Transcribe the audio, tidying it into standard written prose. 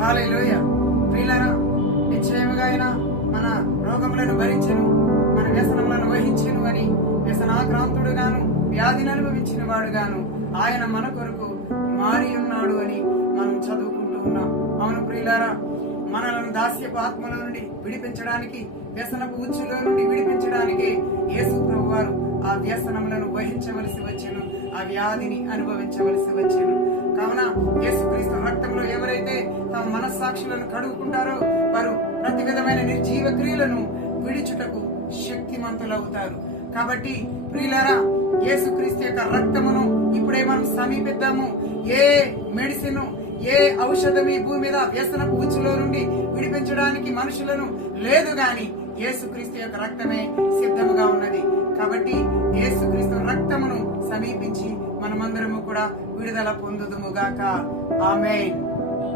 హల్లెలూయా. ప్రియులారా, నిశ్చయముగా ఆయన మన రోగములను భరించెను, మన వ్యసనములను వహించెను అని, వ్యసనాక్రాంతుడుగాను వ్యాధిని అనుభవించిన వాడుగాను ఆయన మన కొరకు మారి ఉన్నాడు అని మనం చదువుకుంటూ ఉన్నాం. అవును ప్రియులారా, మనలను దాస్యపు ఆత్మల నుండి విడిపించడానికి, వ్యసనపు ఉచ్చులో నుండి విడిపించడానికి యేసు ప్రభువారు ఆ వ్యసనములను వహించవలసి వచ్చెను, ఆ వ్యాధిని అనుభవించవలసి వచ్చెను. కావున యేసుక్రీస్తు రక్తంలో ఎవరైతే తమ మనస్సాక్షులను కడుగుకుంటారో వారు ప్రతి విధమైన నిర్జీవ క్రియలను విడిచుటకు శక్తిమంతులవుతారు. కాబట్టి ప్రియులారా, యేసుక్రీస్తు యొక్క రక్తమును ఇప్పుడే మనం సమీపిద్దాము. ఏ మెడిసిన్, ఏ ఔషధం ఈ భూమి మీద వ్యసనపు ఉచ్చులో నుండి విడిపించడానికి మనుషులను లేదు గాని యేసుక్రీస్తు యొక్క రక్తమే సిద్ధముగా ఉన్నది. కాబట్టి యేసుక్రీస్తు రక్తమును సమీపించి మనమందరము కూడా విడుదల పొందుదుముగాక. ఆమేన్.